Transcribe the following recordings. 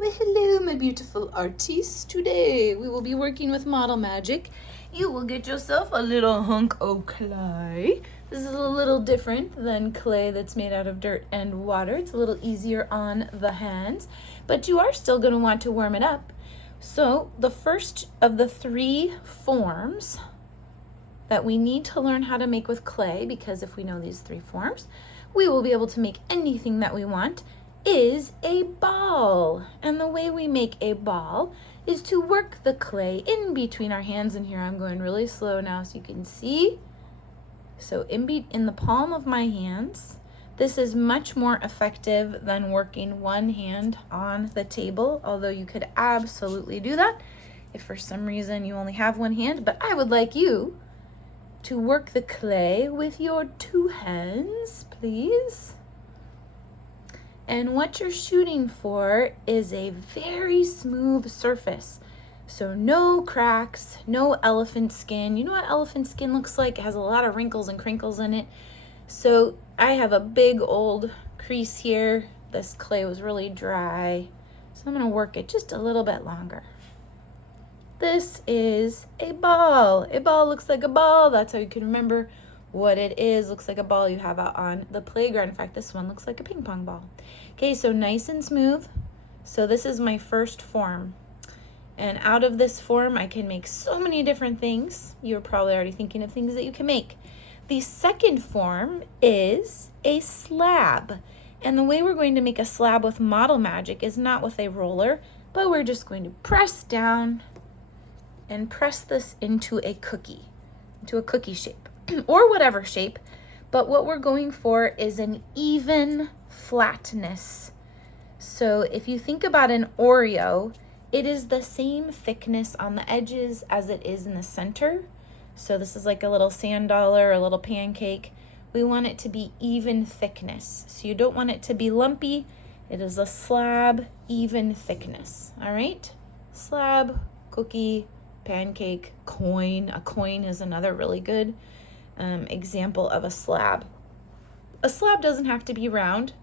Well, hello, my beautiful artists. Today we will be working with Model Magic. You will get yourself a little hunk of clay. This is a little different than clay that's made out of dirt and water. It's a little easier on the hands, but you are still going to want to warm it up. So the first of the three forms that we need to learn how to make with clay, because if we know these three forms, we will be able to make anything that we want, is a ball. And the way we make a ball is to work the clay in between our hands. And here I'm going really slow now so you can see. So in the palm of my hands. This is much more effective than working one hand on the table, although you could absolutely do that if for some reason you only have one hand. But I would like you to work the clay with your two hands, please. And what you're shooting for is a very smooth surface. So no cracks, no elephant skin. You know what elephant skin looks like? It has a lot of wrinkles and crinkles in it. So I have a big old crease here. This clay was really dry. So I'm gonna work it just a little bit longer. This is a ball. A ball looks like a ball. That's how you can remember what it is. Looks like a ball you have out on the playground. In fact, this one looks like a ping pong ball. Okay, so nice and smooth. So this is my first form. And out of this form, I can make so many different things. You're probably already thinking of things that you can make. The second form is a slab. And the way we're going to make a slab with Model Magic is not with a roller, but we're just going to press down and press this into a cookie shape or whatever shape. But what we're going for is an even flatness. So if you think about an Oreo, it is the same thickness on the edges as it is in the center. So this is like a little sand dollar or a little pancake. We want it to be even thickness. So you don't want it to be lumpy. It is a slab, even thickness. All right? Slab, cookie, pancake, coin. A coin is another really good example of a slab. A slab doesn't have to be round.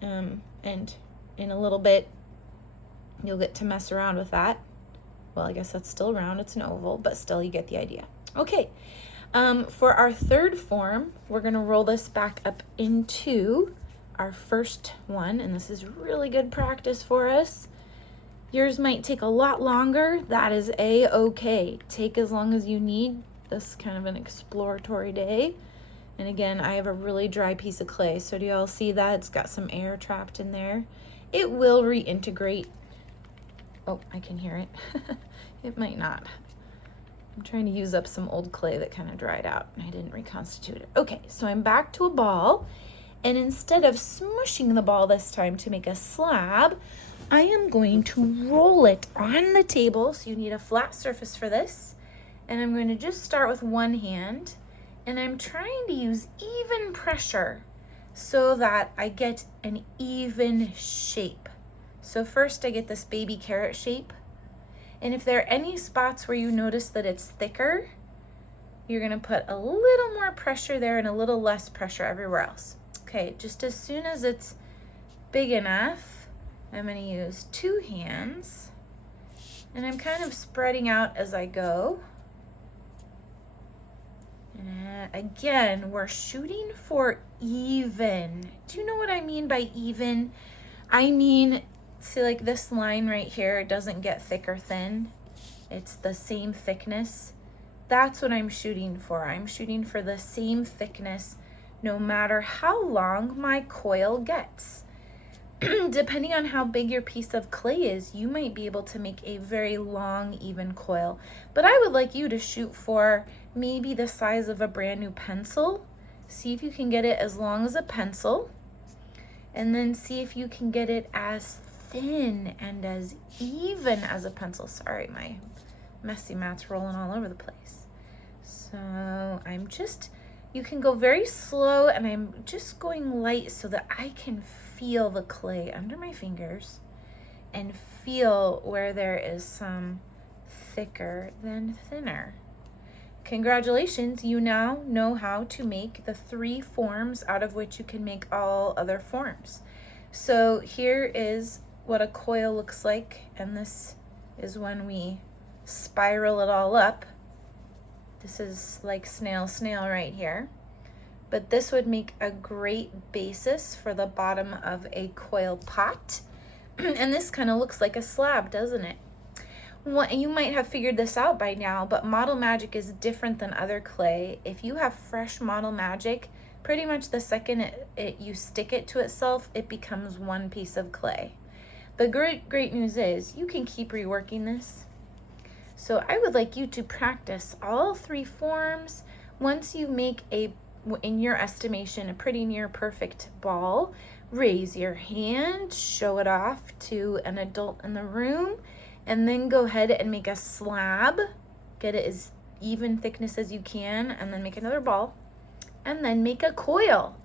And in a little bit, you'll get to mess around with that. Well, I guess that's still round. It's an oval, but still you get the idea. Okay, for our third form, we're going to roll this back up into our first one, and this is really good practice for us. Yours might take a lot longer. That is A-okay. Take as long as you need. This is kind of an exploratory day. And again, I have a really dry piece of clay. So do y'all see that? It's got some air trapped in there. It will reintegrate. Oh, I can hear it. It might not. I'm trying to use up some old clay that kind of dried out and I didn't reconstitute it. Okay, so I'm back to a ball. And instead of smushing the ball this time to make a slab, I am going to roll it on the table. So you need a flat surface for this. And I'm going to just start with one hand. And I'm trying to use even pressure so that I get an even shape. So first I get this baby carrot shape. And if there are any spots where you notice that it's thicker, you're going to put a little more pressure there and a little less pressure everywhere else. Okay, just as soon as it's big enough, I'm going to use two hands. And I'm kind of spreading out as I go. And again, we're shooting for even. Do you know what I mean by even? I mean, see, like this line right here, it doesn't get thick or thin. It's the same thickness. That's what I'm shooting for. I'm shooting for the same thickness no matter how long my coil gets. Depending on how big your piece of clay is, you might be able to make a very long, even coil. But I would like you to shoot for maybe the size of a brand new pencil. See if you can get it as long as a pencil. And then see if you can get it as thin and as even as a pencil. Sorry, my messy mat's rolling all over the place. So you can go very slow, and I'm just going light so that I can feel the clay under my fingers and feel where there is some thicker than thinner. Congratulations, you now know how to make the three forms out of which you can make all other forms. So here is what a coil looks like, and this is when we spiral it all up. This is like snail right here. But this would make a great basis for the bottom of a coil pot. And this kind of looks like a slab, doesn't it? Well, you might have figured this out by now, but Model Magic is different than other clay. If you have fresh Model Magic, pretty much the second you stick it to itself, it becomes one piece of clay. The great news is you can keep reworking this. So I would like you to practice all three forms. Once you make in your estimation, a pretty near perfect ball, raise your hand, show it off to an adult in the room, and then go ahead and make a slab. Get it as even thickness as you can, and then make another ball, and then make a coil.